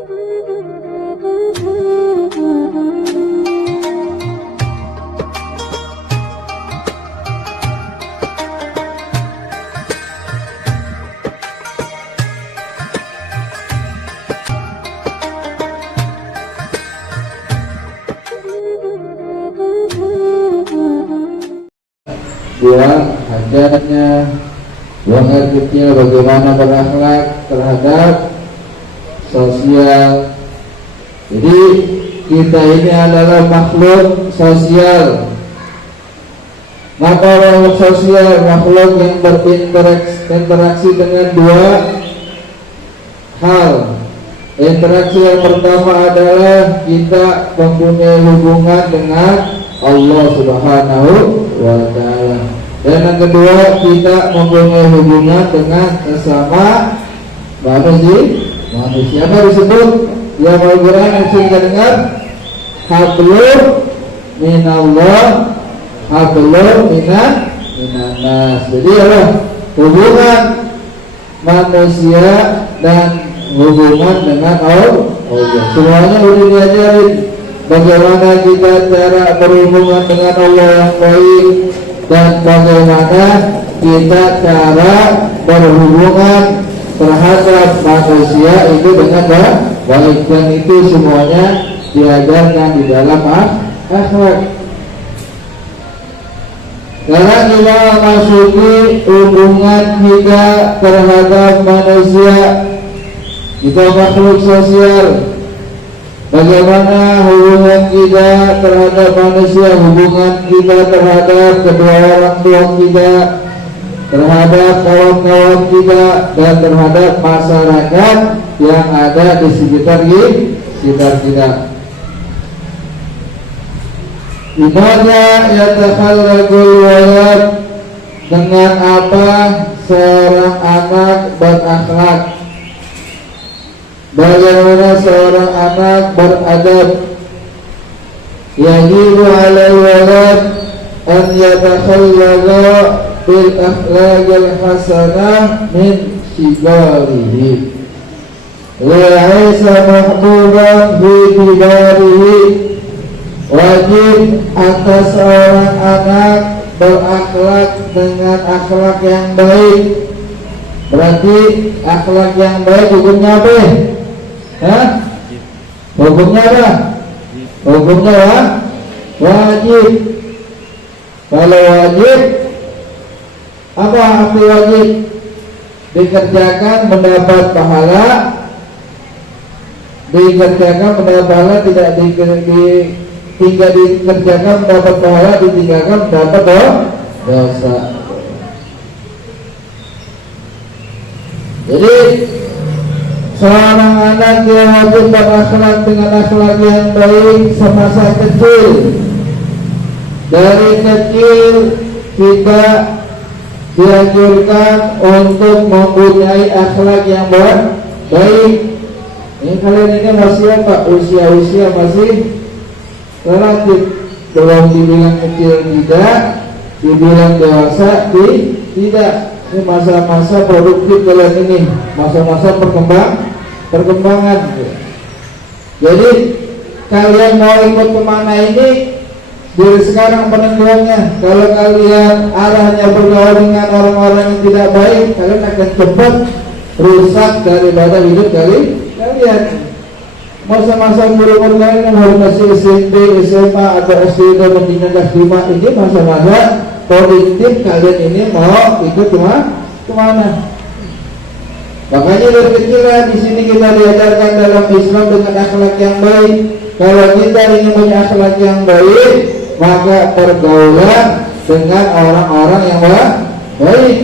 Dua, hajarnya, buang air kecil, bagaimana berakhlak terhadap sosial. Jadi kita ini adalah makhluk sosial. Maka makhluk sosial, makhluk yang berinteraksi dengan dua hal. Interaksi yang pertama adalah kita mempunyai hubungan dengan Allah Subhanahu wa Ta'ala, dan yang kedua kita mempunyai hubungan dengan sesama manusia. Apa disebut yang Al-Quran yang sering kita dengar? Hablum minallah, hablum minannas. Jadi apa? Hubungan manusia dan hubungan dengan Allah. Semuanya udah diajarin bagaimana kita cara berhubungan dengan Allah yang baik, dan bagaimana kita cara berhubungan terhadap manusia itu dengan baik, dan itu semuanya diajarkan di dalam akhlak. Sekarang kita masuki hubungan kita terhadap manusia. Kita makhluk sosial. Bagaimana hubungan kita terhadap manusia, hubungan kita terhadap kedua orang tua kita, terhadap kawan-kawan kita, dan terhadap masyarakat yang ada di sekitar kita. Dimana yatakhallaqul walad, dengan apa seorang anak berakhlak, bagaimana seorang anak beradab. Yajibu 'alal walad an yatakhallaqa bil akhlaqil hasanah min sigarihi la'isa mahbuban fi kibarihi. Wajib atas seorang anak berakhlak dengan akhlak yang baik. Berarti akhlak yang baik hukumnya apa? Hukumnya apa? Hukumnya wajib. Kalau wajib, apa arti wajib? Dikerjakan mendapat pahala, dikerjakan mendapat pahala, tidak tidak dikerjakan mendapat pahala, ditinggalkan mendapat dosa. Jadi seorang anak dia wajib berakhlak dengan akhlak yang baik semasa kecil. Dari kecil kita dianjurkan untuk mempunyai akhlak yang baik. Ini kalian ini masih apa? Usia masih relatif. Belum dibilang kecil tidak, dibilang dewasa tidak. Ini masa-masa produktif kalian ini, masa-masa perkembangan. Jadi kalian mau ikut kemana ini dari sekarang penentuannya. Kalau kalian arahnya bergaul dengan orang-orang yang tidak baik, kalian akan cepat rusak daripada hidup kalian. Masa-masa umur kalian yang harus masih SMP, SMA atau SD dan pendidikan kelas 5, ini masa-masa produktif kalian ini mau ikut kemana? Makanya dari kecil di sini kita diajarkan dalam Islam dengan akhlak yang baik. Kalau kita ingin punya akhlak yang baik, maka pergaulan dengan orang-orang yang baik.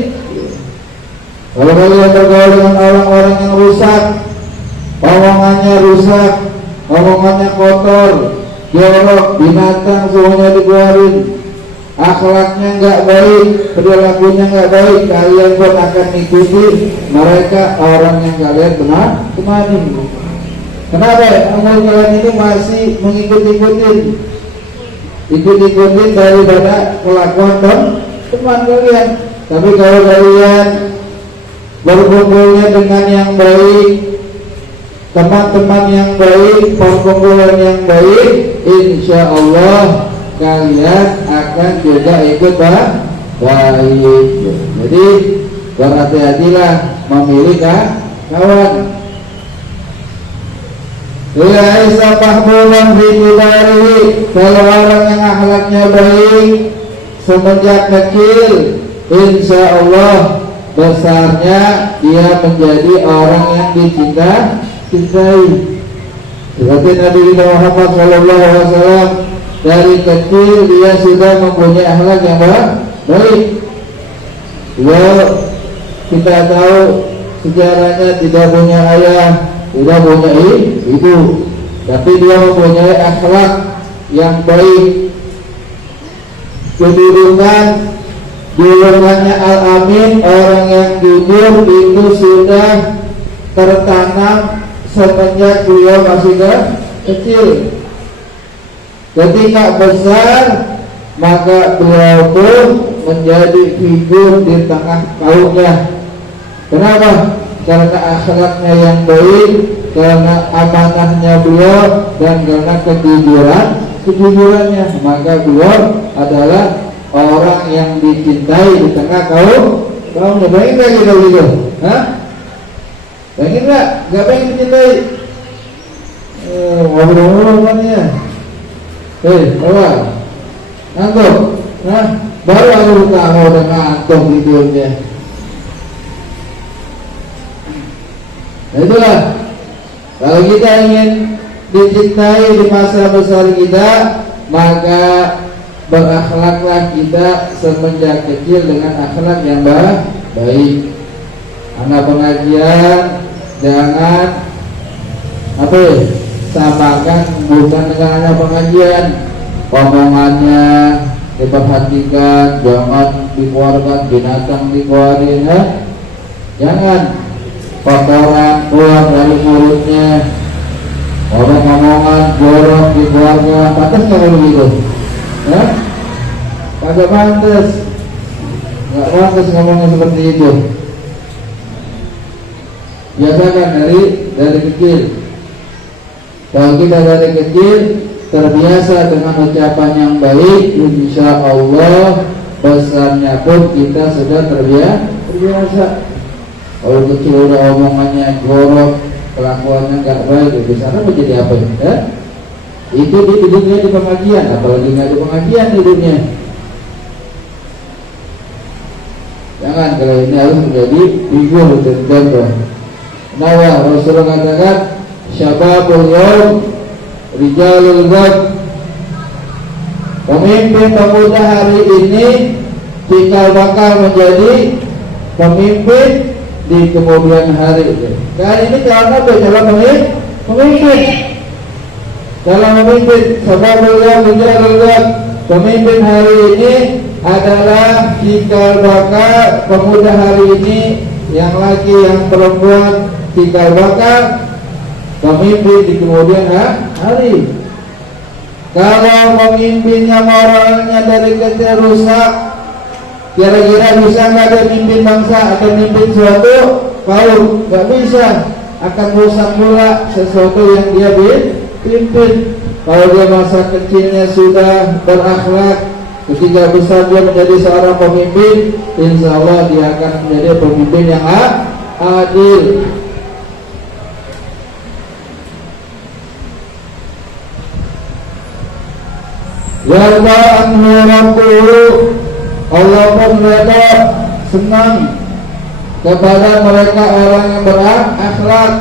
Kalau kalian bergaul dengan orang-orang yang rusak, omongannya rusak, omongannya kotor, jorok, binatang semuanya dikeluarin, akhlaknya nggak baik, perilakunya nggak baik, kalian pun akan ikuti mereka, orang yang kalian temani. Kenapa? Umur kalian ini masih ikut-ikutin daripada kelakuan teman kalian. Tapi kalau kalian berkumpulnya dengan yang baik, teman-teman yang baik, perkumpulan yang baik, insya Allah kalian akan juga ikut baik. Jadi berhati-hatilah memilih kawan. Laisa mahmulan fi kibarihi, kalau orang yang akhlaknya baik semenjak kecil, insya Allah besarnya dia menjadi orang yang cintai. Seperti Nabi Muhammad SAW, dari kecil dia sudah mempunyai akhlak yang baik. Kita tahu sejarahnya tidak punya ayah, tidak punya ibu, tapi dia mempunyai akhlak yang baik. Julukannya Al-Amin, orang yang jujur, itu sudah tertanam semenjak beliau masih kecil. Ketika besar, maka beliau pun menjadi figur di tengah kaumnya. Kenapa? Karena akhlaknya yang baik, karena amanahnya beliau, dan karena kejujurannya, maka beliau adalah orang yang dicintai di tengah kaumnya. Pengen nggak gitu? Hah? Pengen nggak? Nggak pengen dicintai? Ngobrol-ngobrol kan ya? Apa? Ngantuk? Nah, baru aku tahu udah ngantuk tidurnya. Nah, itulah, kalau kita ingin dicintai di masa besar kita, maka berakhlaklah kita semenjak kecil dengan akhlak yang baik. Anak pengajian jangan samakan bukan dengan anak pengajian. Omongannya diperhatikan, jangan dikeluarkan binatang dikeluarin, ya. Jangan kotoran keluar dari mulutnya, omongan jorok di keluarga. Pantas nggak kalau begitu? Ya? Kagak pantas. Nggak pantas ngomongnya seperti itu. Biasakan dari kecil. Kalau kita dari kecil terbiasa dengan ucapan yang baik, insya Allah besarnya pun kita sudah terbiasa. Kalau kecil udah omongannya jorok, kelakuannya nggak baik, besarnya menjadi apa ya? Itu di hidupnya di pengajian, apalagi nggak di pengajian hidupnya. Jangan, kalau ini harus menjadi figur dan contoh. Nah, Rasulullah katakan, syababul yawm rijalul ghad. Pemimpin pemuda hari ini cikal bakal menjadi pemimpin di kemudian hari. Kali ini calon apa? Calon pemimpin. Dalam memimpin, syababul yawm rijalul ghad. Pemimpin hari ini adalah cikal bakal pemuda hari ini, yang laki yang perempuan, cikal bakal pemimpin di kemudian hari. Kalau pemimpinnya moralnya dari kecil rusak, kira-kira bisa nggak ada mimpin bangsa atau mimpin suatu kaum? Nggak bisa, akan rusak pula sesuatu yang dia pimpin. Kalau dia masa kecilnya sudah berakhlak, ketika besar dia menjadi seorang pemimpin, insya Allah dia akan menjadi pemimpin yang adil. Yarda anhu rabbuhu, Allah pun mereka senang kepada mereka orang yang berakhlak.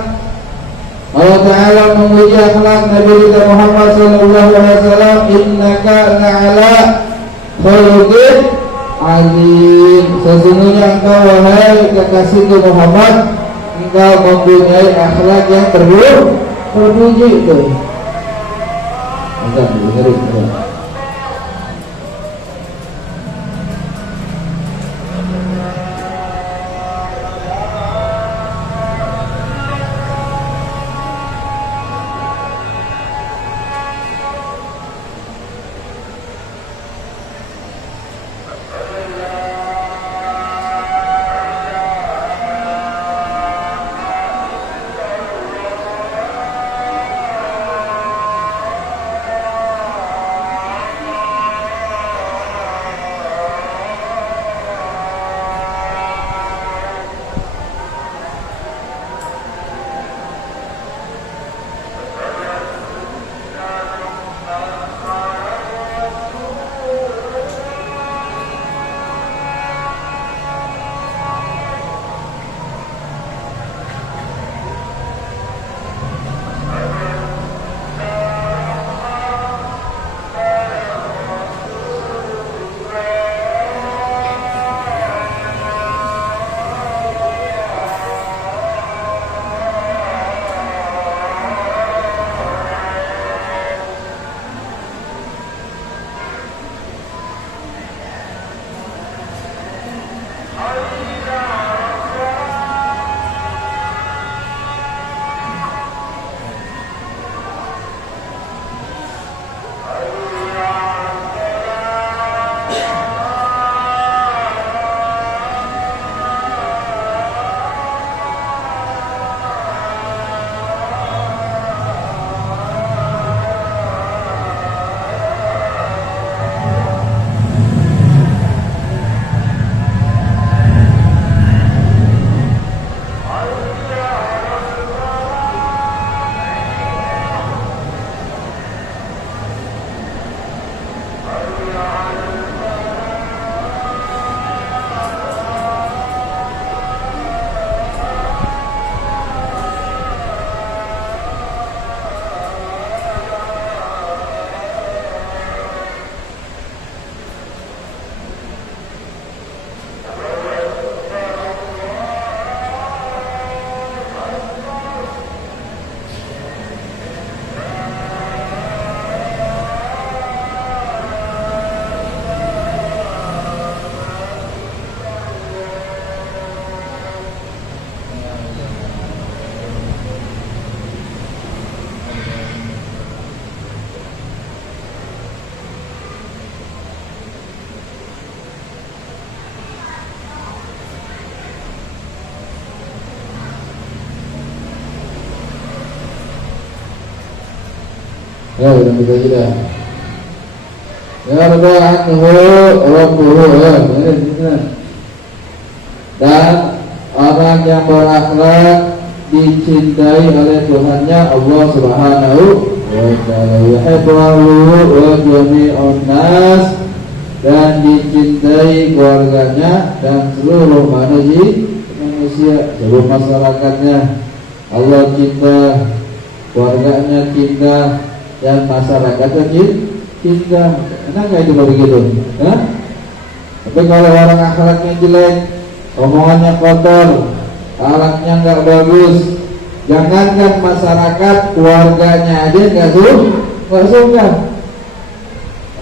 Allah Ta'ala memuji akhlak Nabi kita Muhammad SAW. Innaka la'ala khuluqin azim. Sesungguhnya engkau wahai kekasihku Muhammad, engkau mempunyai akhlak yang terpuji itu. Enggak dengerin. Ya udah kita sudah. Yarda anhu rabbuhu ya benar. Dan orang yang berakhlak dicintai oleh Tuhannya Allah Subhanahu wa ta'ala. Yuhibbuhu wa jami'un nas, dan dicintai keluarganya dan seluruh manusia, seluruh masyarakatnya. Allah cinta, keluarganya cinta, dan masyarakatnya cinta. Enak gak itu begitu? Hah? Tapi kalau orang akhlaknya jelek, omongannya kotor, akhlaknya nggak bagus, jangankan masyarakat, keluarganya aja nggak suka.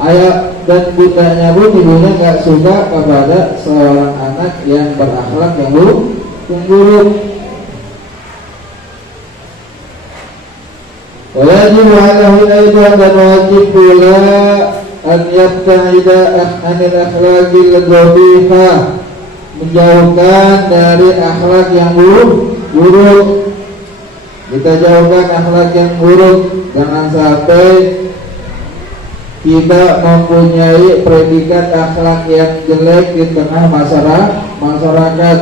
Ayah dan bundanya pun, ibunya nggak suka kepada seorang anak yang berakhlak yang buruk. Wajib alaihi aidan, dan wajib pula an yabta'ida anil akhlaqil qabihah, menjauhkan dari akhlak yang buruk. Kita jauhkan akhlak yang buruk. Jangan sampai kita mempunyai predikat akhlak yang jelek di tengah masyarakat.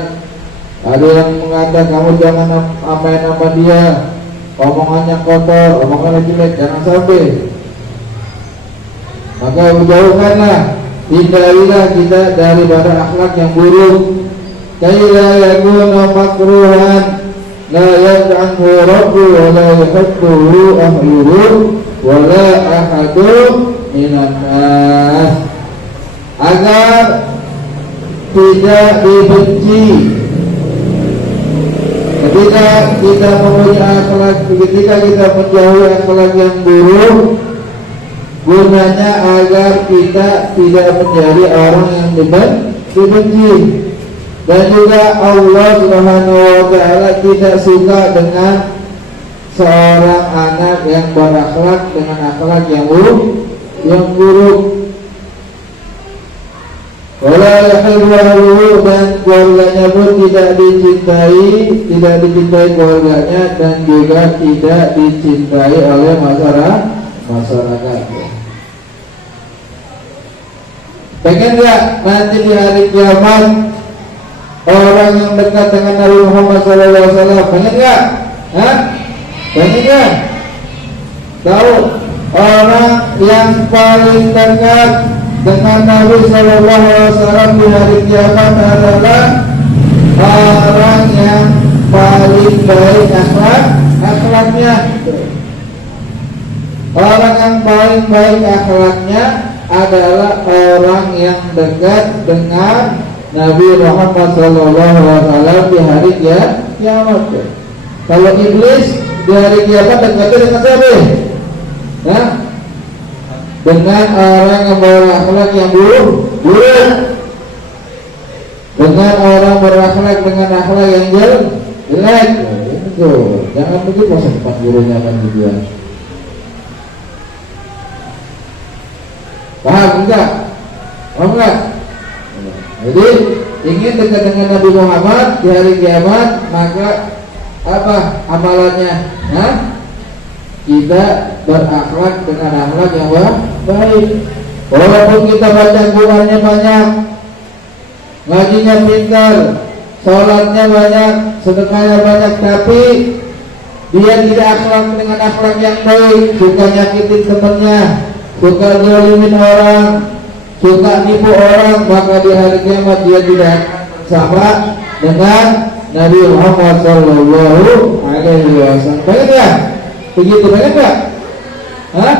Ada yang mengatakan kamu jangan main sama dia, omongannya kotor, omongannya jelek. Jangan sampai. Maka menjauhkanlah, hindarilah kita daripada akhlak yang buruk. Kaila yakuna makruhan la yad'anhu rabbu wa la yuhibbuhu ahluhu wa la ahadu minan nas, agar tidak dibenci. Ketika kita mempunyai akhlak, ketika kita menjauhi akhlak yang buruk, gunanya agar kita tidak menjadi orang yang dibenci. Dan juga Allah Subhanahu wa ta'ala tidak suka dengan seorang anak yang berakhlak dengan akhlak yang buruk. Wala yahibbuhu, dan keluarganya pun tidak dicintai keluarganya, dan juga tidak dicintai oleh masyarakat. Pengen gak nanti di hari kiamat orang yang dekat dengan Nabi Muhammad SAW? Pengen gak? Hah? Pengen gak? Tahu orang yang paling dekat dengan Nabi SAW di hari kiamat adalah orang yang paling baik akhlaknya. Orang yang paling baik akhlaknya adalah orang yang dekat dengan Nabi Muhammad SAW di hari kiamat. Kalau iblis di hari kiamat dekatnya dengan siapa? Nah, dengan orang yang berakhlak yang buruk. Dengan orang berakhlak dengan akhlak yang jelek. Jangan begitu, masa depan gurunya akan dijual. Paham enggak? Paham enggak? Jadi ingin dekat dengan Nabi Muhammad di hari kiamat, maka apa amalannya? Nah, kita berakhlak dengan akhlak yang baik. Walaupun kita baca Qurannya banyak, ngajinya pintar, sholatnya banyak, sedekahnya banyak, tapi dia tidak akhlak dengan akhlak yang baik, suka nyakitin temannya, suka zalimin orang, suka nipu orang, maka di hari kiamat dia tidak sama dengan Nabi Muhammad Sallallahu Alaihi Wasallam. Pengen nggak? Begitu pengen nggak? Hah?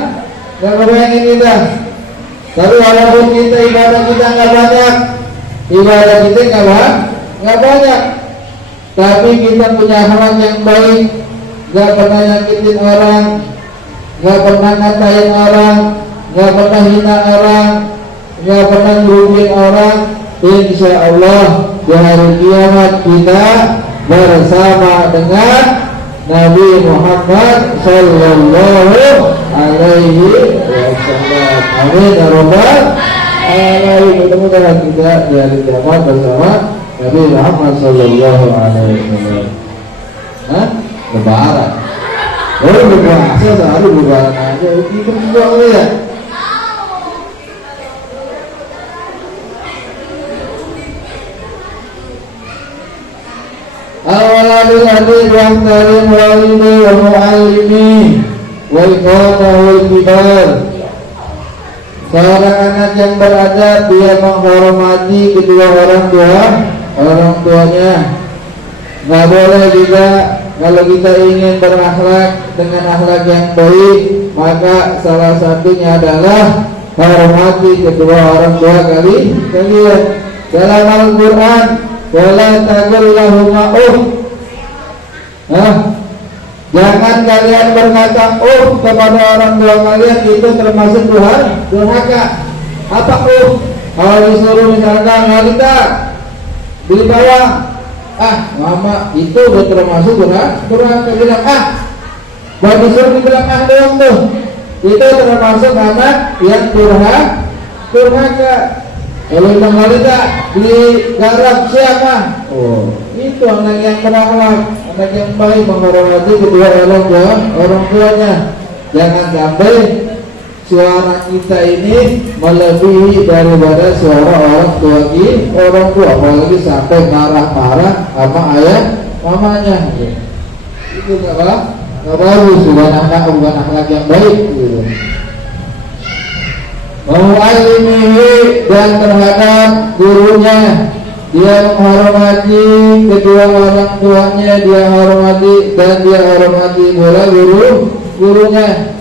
Nggak kebayangin kita. Tapi walaupun kita ibadah kita nggak banyak, ibadah kita nggak banyak, tapi kita punya akhlak yang baik, nggak pernah nyakitin orang, nggak pernah ngatain orang, nggak pernah hina orang, nggak pernah ngerugiin orang. Insya Allah di hari kiamat kita bersama dengan Nabi Muhammad Sallallahu Alaihi Wasallam. Amin ya rabbal alamin. Mudah-mudahan kita di hari kiamat bersama Nabi Muhammad Sallallahu Alaihi Wasallam. Lebaran. Oh berpuasa sehari bukan aja, itu juga ya. Awaladul hadir wahtarin walidi wa mu'allimi wa ikhwana wal kibar. Seorang anak yang beradab, dia menghormati kedua orang tuanya. Nggak boleh juga kalau kita ingin berakhlak dengan akhlak yang baik, maka salah satunya adalah hormati kedua orang tua kalian. Dalam Al-Quran, wala taqul lahuma jangan kalian berkata kepada orang tua kalian, itu termasuk durhaka. Apa kalau disuruh misalkan wanita beli bawang, mama, itu udah termasuk durhaka. Bilang buat disuruh dibilang doang tuh, itu termasuk anak yang durhaka. Kalau bilang wanita beli garam, siapa? Itu anak yang berakhlak, anak yang baik, menghormati kedua orang tuanya. Jangan sampai suara kita ini melebihi daripada suara orang tua, apalagi sampai marah-marah sama ayah mamanya. Itu nggak bagus, bukan akhlak yang baik. Gitu. Mu'allimihi, dan terhadap gurunya, dia menghormati kedua orang tuanya, dia hormati dan dia hormati pula gurunya.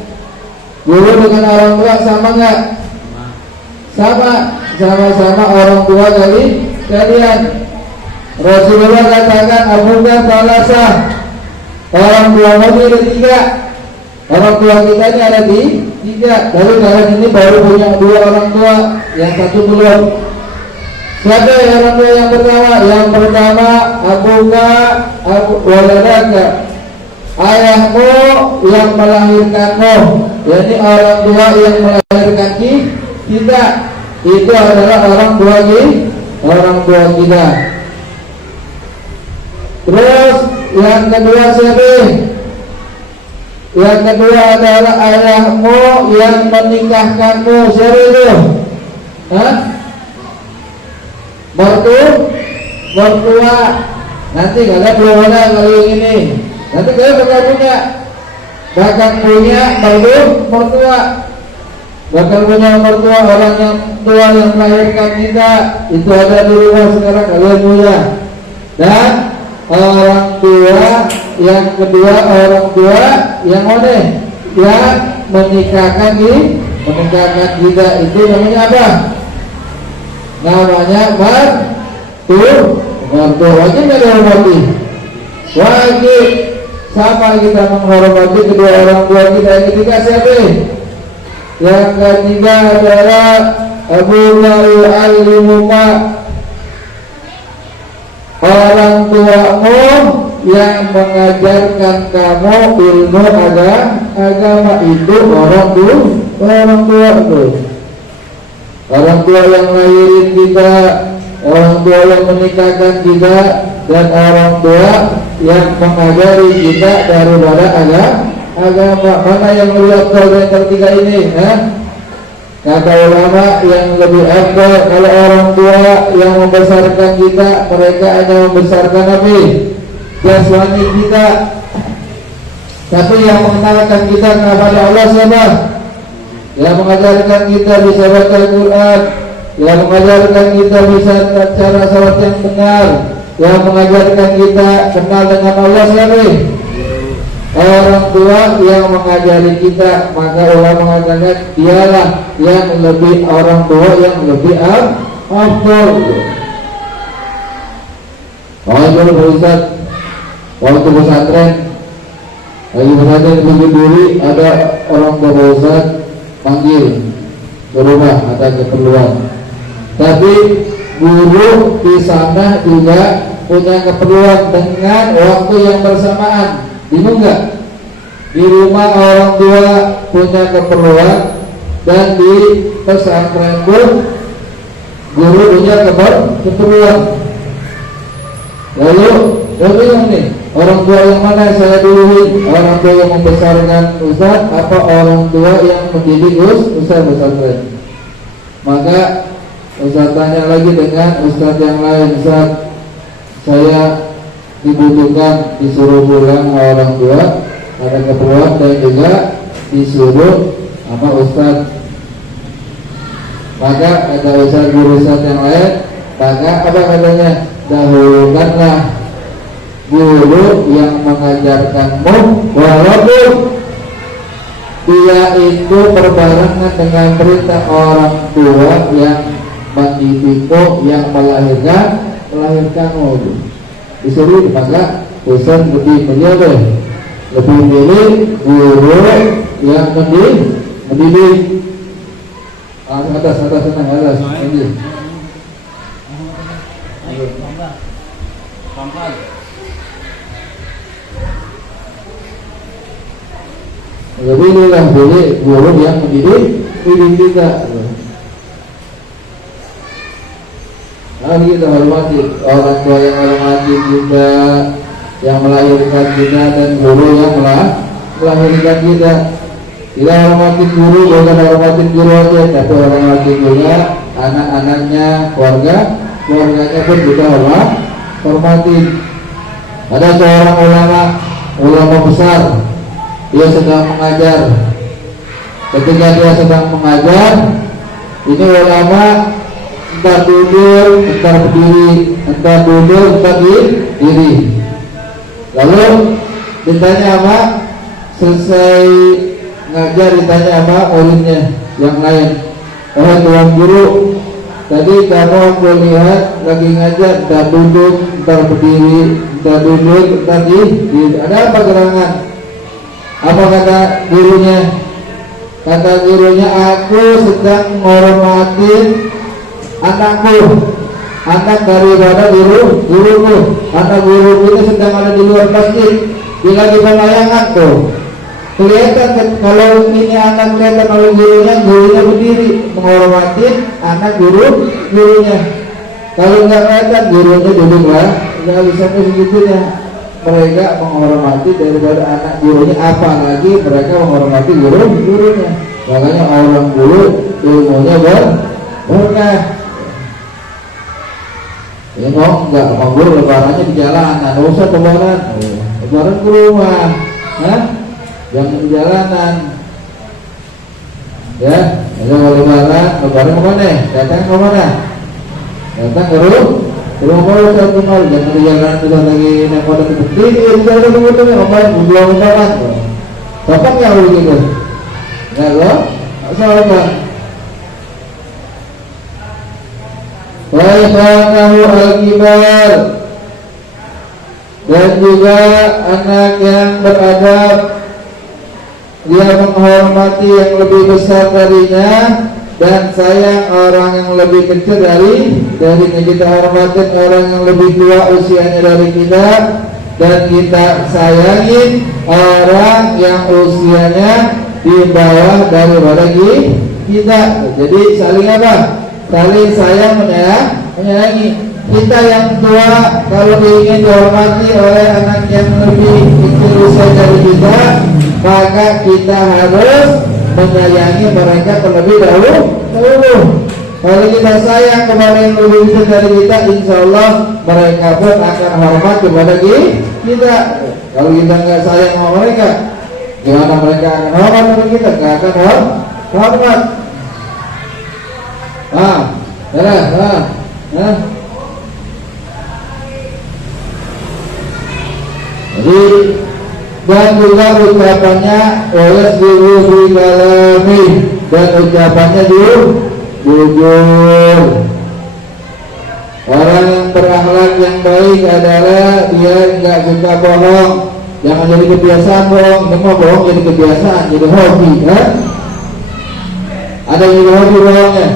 Guru dengan orang tua sama nggak? Sama-sama orang tua kalian. Rasulullah katakan, abuka salasah, orang tua kami ada 3. Orang tua kita ini ada 3. Lalu kalian ini baru punya 2 orang tua, yang 1 belum. Siapa orang tua yang pertama? Yang pertama waladaka, ayahmu yang melahirkanmu. Jadi orang tua yang melahirkan kita, itu adalah orang tua kita. Terus yang kedua siapa? Yang kedua adalah ayahmu yang menikahkanmu. Siapa itu? Mertua. Nanti kalian belum ada kali ini. Nanti kalian bakal punya baru mertua. Bakal punya mertua, orang yang tua yang melahirkan kita. Itu ada di rumah sekarang kalian punya. Dan orang tua yang kedua, orang tua yang mana? Yang menikahkan kita, itu namanya apa? Namanya mertua. Wajib nggak dihormati? Wajib. Sama kita menghormati kedua orang tua kita. Yang ketiga siapa? Yang ketiga adalah abuka yu'allimuka, orang tuamu yang mengajarkan kamu ilmu agama. Itu orang tua itu. Orang tua yang lahirin kita, orang tua yang menikahkan kita, dan orang tua yang mengajari kita daripada agama. Mana yang lebih afdal dari ketiga ini? Kata ulama, yang lebih afdal kalau orang tua yang membesarkan kita, mereka hanya membesarkan jasmani kita, tapi yang mengenalkan kita kepada Allah siapa? Yang mengajarkan kita bisa baca Al-Quran, yang mengajarkan kita bisa cara salat yang benar, yang mengajarkan kita kenal dengan Allah siapa? Orang tua yang mengajari kita. Maka ulama mengatakan dialah yang lebih, orang tua yang lebih afdal. Dulu Ustaz, waktu pesantren di Duri, ada orang tua Ustaz panggil ke rumah, ada keperluan. Tapi guru di sana juga punya keperluan dengan waktu yang bersamaan. Bingung nggak? Di rumah orang tua punya keperluan, dan di pesantren pun guru punya keperluan. Lalu bingung nih, Orang tua yang mana yang saya duluin? Orang tua yang membesarkan Ustaz apa orang tua yang mendidik Ustaz pesantren? Maka Ustaz tanya lagi dengan Ustaz yang lain. Ustaz, saya dibutuhkan disuruh pulang orang tua, ada keperluan, dan juga disuruh sama Ustaz. Maka kata Ustaz guru Ustaz yang lain, maka apa katanya? Dahulukanlah guru yang mengajarkanmu walaupun dia itu berbarengan dengan perintah orang tua yang mendidikmu, yang melahirkanmu. Disuruh, maka Ustaz lebih milih guru yang mendidik. Atas senang atas ini. Lebihlah boleh guru yang mendidik kita. Lalu kita hormati orang tua yang hormati kita, yang melahirkan kita, dan guru yang melahirkan kita. Tidak hormati guru, bukan hormati guru aja, tapi hormati juga anak-anaknya, keluarganya pun kita hormati. Ada seorang ulama besar, dia sedang mengajar. Ketika dia sedang mengajar, ini ulama entah duduk, entah berdiri, entah duduk, entah diri. Lalu ditanya apa? Selesai ngajar ditanya apa muridnya yang lain. Oh tuan guru, tadi kamu aku lihat lagi ngajar, entah duduk, entah berdiri, entah duduk, entah diri. Ada apa gerangan? Apa kata gurunya? Kata gurunya, aku sedang menghormatin anakku, anak daripada guruku. Anak guruku ini sedang ada di luar masjid, dia lagi pelayangan tuh. Kelihatan kalau ini anak kelihatan oleh gurunya berdiri menghormati anak gurunya. Kalau nggak kelihatan gurunya duduk lah, nggak bisa segitunya. Mereka menghormati daripada anak gurunya, apalagi mereka menghormati gurunya. Makanya orang guru ilmunya berkah. Ya mau guru lebarannya di jalanan, nggak usah lebaran ke rumah, jangan di jalanan. Ya, kalau lebaran kemana? Datang kemana? Datang ke rumah satu nol, jangan di jalanan kita lagi naik motor seperti ini. Di jalanan begitu nih, buang undangan. Dapat nggak begitu? Nggak loh, salah Pak. Waifanahu al-kibar, dan juga anak yang beradab, dia menghormati yang lebih besar darinya dan sayang orang yang lebih kecil darinya. Kita hormatin orang yang lebih tua usianya dari kita, dan kita sayangin orang yang usianya di bawah daripada kita. Jadi saling apa? Saling sayang menyayangi. Kita yang tua kalau ingin dihormati oleh anak yang lebih kecil usia dari kita, maka kita harus menyayangi mereka terlebih dahulu. Kalau kita sayang kepada yang lebih kecil dari kita, insya Allah mereka pun akan hormat kepada kita. Kalau kita nggak sayang sama mereka, gimana mereka akan hormat kepada kita? Nggak akan hormat. Jadi dan juga ucapannya oleh guru di kalami, dan ucapannya jujur. Orang yang berakhlak yang baik adalah dia nggak suka bohong. Jangan jadi kebiasaan bohong. Semua bohong jadi kebiasaan, jadi hobi, kan? Ada yang jadi hobi bohongnya.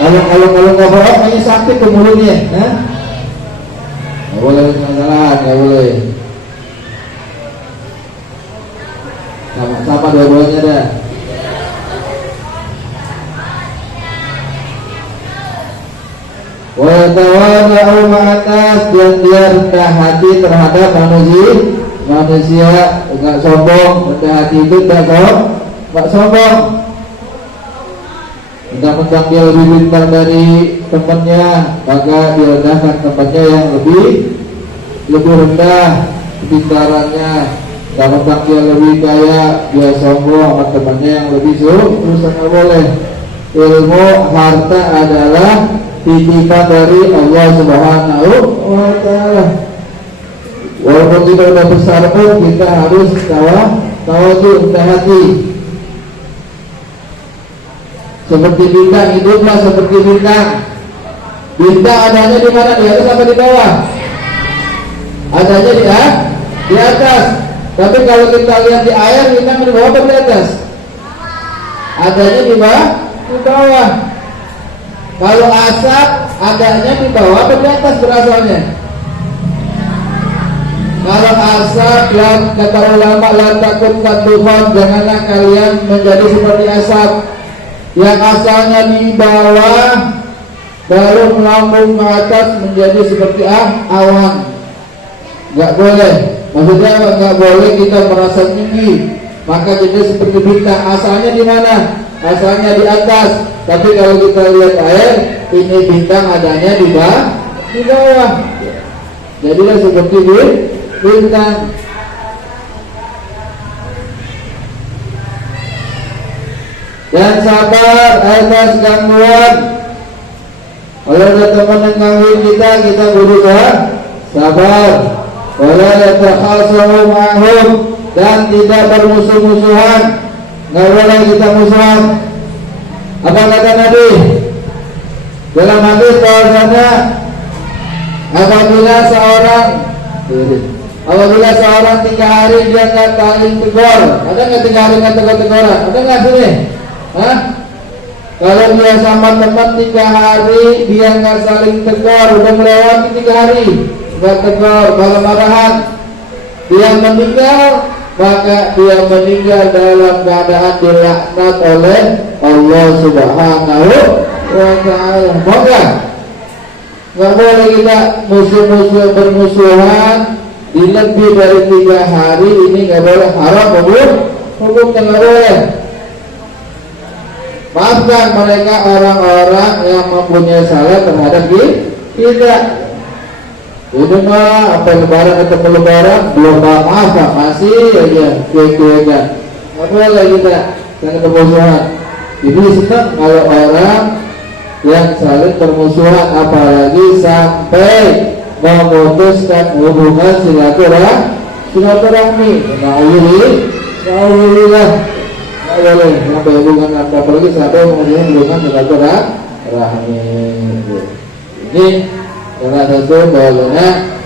Kalau nggak bohong, hanya sakit ke mulutnya, kan? Nggak boleh kesalahan, nggak boleh. Sama dua-duanya dah. wa tawadhu ma'anas, dan dia rendah hati terhadap manusia, enggak sombong. Rendah hati itu enggak sombong. Mentang-mentang dia lebih pintar dari temannya, maka direndahkan temannya yang lebih rendah pintarannya. Mentang-mentang dia lebih kaya, dia sombong sama temannya yang lebih susah. Nggak boleh. Ilmu harta adalah titipan dari Allah Subhanahu wa Ta'ala. Walaupun kita udah besar pun kita harus tawadhu, rendah hati. Seperti bintang, hiduplah seperti bintang. Bintang adanya di mana? Di atas apa di bawah? Adanya di atas. Tapi kalau kita lihat di air, bintang di bawah atau di atas? Adanya di bawah. Kalau asap, adanya di bawah atau di atas berasalnya? Kalau asap, yang kata ulama, la takun kadufan, janganlah kalian menjadi seperti asap yang asalnya di bawah baru melambung ke atas menjadi seperti awan. Enggak boleh. Maksudnya enggak boleh kita merasa tinggi, maka kita seperti bintang. Asalnya di mana? Asalnya di atas. Tapi kalau kita lihat air, ini bintang adanya di bawah. Jadilah seperti bintang. Dan sabar atas gangguan. Kalau ada teman yang gangguin kita kudu sabar. Wala yatakhasamu ma'hum, dan tidak bermusuh-musuhan. Nggak boleh kita musuhan. Apa kata Nabi dalam hadis bahwasanya apabila seorang 3 hari dia nggak saling tegur, ada nggak 3 hari nggak tegur-teguran? Ada nggak sini? Hah? Kalau dia sama teman 3 hari dia nggak saling tegur, udah melewati 3 hari nggak tegur, marah-marahan, dia meninggal, maka dia meninggal dalam keadaan dilaknat oleh Allah Subhanahu wa Ta'ala. Maka nggak boleh kita musuh-musuh bermusuhan di lebih dari 3 hari. Ini nggak boleh, haram hukumnya nggak boleh. Maafkan mereka orang-orang yang mempunyai salah terhadap kita. Ini mah apa lebaran atau lebaran belum maaf, masih aja kue-kuean. Nggak boleh kita jangan bermusuhan. Jadi senang kalau orang yang saling bermusuhan, apalagi sampai memutuskan hubungan silaturahmi. Alhamdulillah. Nggak boleh sampai hubungan, apalagi sampai memutuskan hubungan silaturahmi. Ini salah satu bahwasanya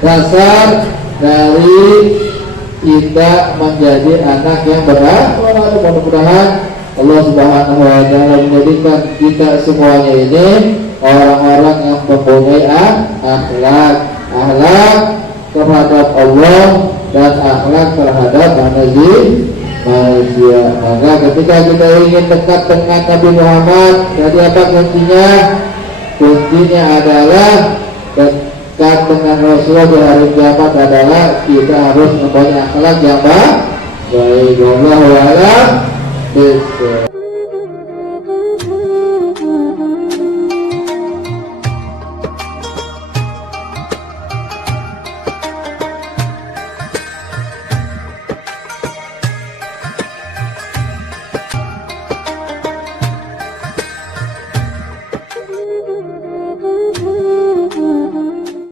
dasar dari kita menjadi anak yang berakhlak. Mudah-mudahan Allah Subhanahu wa Ta'ala menjadikan kita semuanya ini orang-orang yang mempunyai akhlak terhadap Allah dan akhlak terhadap manusia. Maka ketika kita ingin dekat dengan Nabi Muhammad, jadi apa kuncinya? Kuncinya adalah dekat dengan Rasulullah di hari kiamat adalah kita harus mempunyai akhlak yang baik. Wallahu a'lam bishawab.